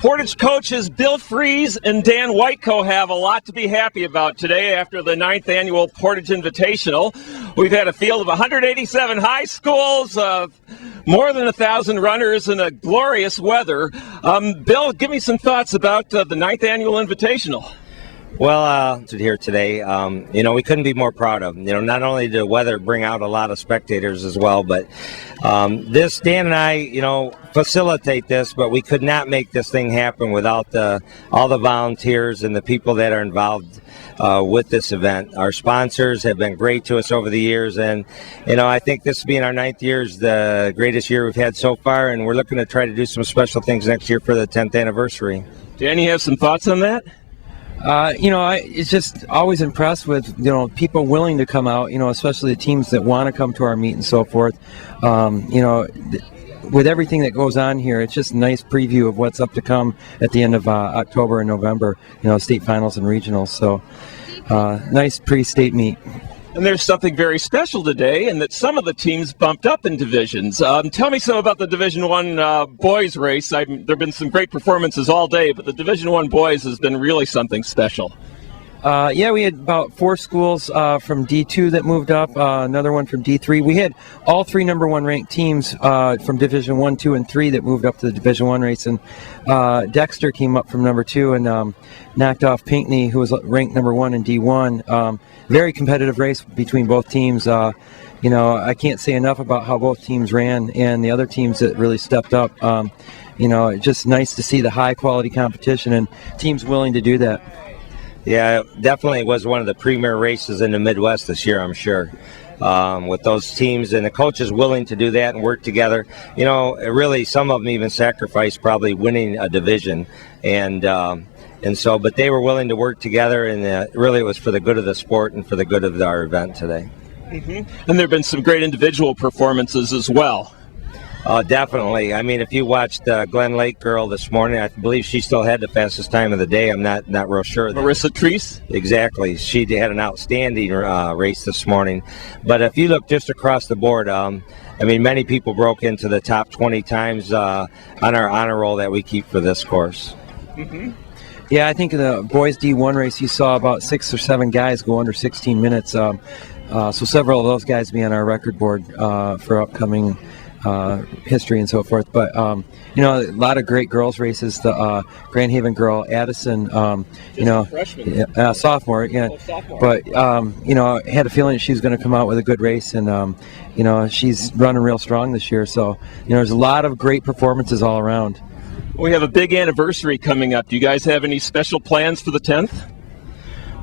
Portage coaches Bill Freeze and Dan Whiteco have a lot to be happy about today after the 9th annual Portage Invitational. We've had a field of 187 high schools, more than 1,000 runners, and a glorious weather. Bill, give me some thoughts about the 9th annual Invitational. Well, here today, we couldn't be more proud of. Not only did the weather bring out a lot of spectators as well, but Dan and I, facilitate this, but we could not make this thing happen without all the volunteers and the people that are involved with this event. Our sponsors have been great to us over the years, and I think this being our 9th year is the greatest year we've had so far, and we're looking to try to do some special things next year for the 10th anniversary. Dan, you have some thoughts on that? It's just always impressed with, people willing to come out, especially the teams that want to come to our meet and so forth. With everything that goes on here, it's just a nice preview of what's up to come at the end of October and November, state finals and regionals. So nice pre-state meet. And there's something very special today, in that some of the teams bumped up in divisions. Tell me some about the Division I boys race. There have been some great performances all day, but the Division I boys has been really something special. We had about 4 schools from D2 that moved up, another one from D3. We had all 3 number 1 ranked teams from Division 1, 2, and 3 that moved up to the Division I race. And Dexter came up from number 2 and knocked off Pinckney, who was ranked number 1 in D1. Very competitive race between both teams. I can't say enough about how both teams ran and the other teams that really stepped up. It's just nice to see the high quality competition and teams willing to do that. Yeah, it definitely was one of the premier races in the Midwest this year, I'm sure. With those teams and the coaches willing to do that and work together. Really some of them even sacrificed probably winning a division. But they were willing to work together, and really it was for the good of the sport and for the good of our event today. Mm-hmm. And there have been some great individual performances as well. Definitely. I mean, if you watched Glen Lake girl this morning, I believe she still had the fastest time of the day. I'm not real sure. Marissa Treese? Exactly. She had an outstanding race this morning. But if you look just across the board, many people broke into the top 20 times on our honor roll that we keep for this course. Mm-hmm. Yeah, I think in the boys D1 race, you saw about 6 or 7 guys go under 16 minutes. So several of those guys be on our record board for upcoming history and so forth. But a lot of great girls races. The Grand Haven girl Addison, sophomore, yeah. Oh, sophomore. But I had a feeling that she was going to come out with a good race, and she's running real strong this year. So there's a lot of great performances all around. We have a big anniversary coming up. Do you guys have any special plans for the 10th?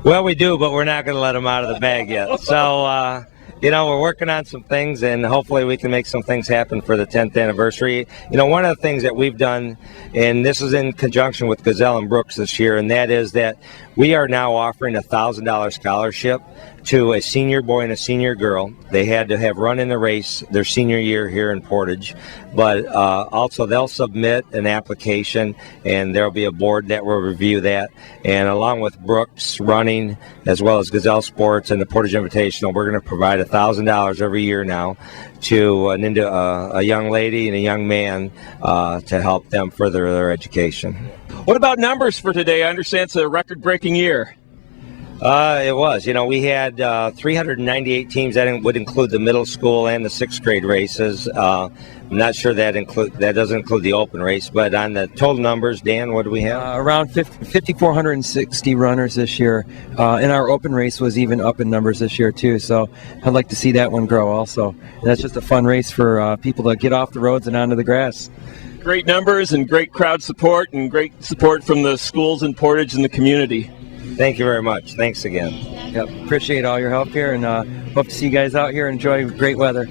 Well, we do, but we're not going to let them out of the bag yet. So we're working on some things, and hopefully we can make some things happen for the 10th anniversary. One of the things that we've done, and this is in conjunction with Gazelle and Brooks this year, and that is that we are now offering a $1,000 scholarship to a senior boy and a senior girl. They had to have run in the race their senior year here in Portage, but also they'll submit an application, and there'll be a board that will review that. And along with Brooks Running, as well as Gazelle Sports and the Portage Invitational, we're going to provide $1,000 every year now to a young lady and a young man to help them further their education. What about numbers for today? I understand it's a record-breaking year. It was. We had 398 teams. That would include the middle school and the 6th grade races. I'm not sure that doesn't include the open race, but on the total numbers, Dan, what do we have? Around 5,460 runners this year, and our open race was even up in numbers this year too. So I'd like to see that one grow also. And that's just a fun race for people to get off the roads and onto the grass. Great numbers and great crowd support, and great support from the schools in Portage and the community. Thank you very much. Thanks again. Yep. Appreciate all your help here, and hope to see you guys out here and enjoy great weather.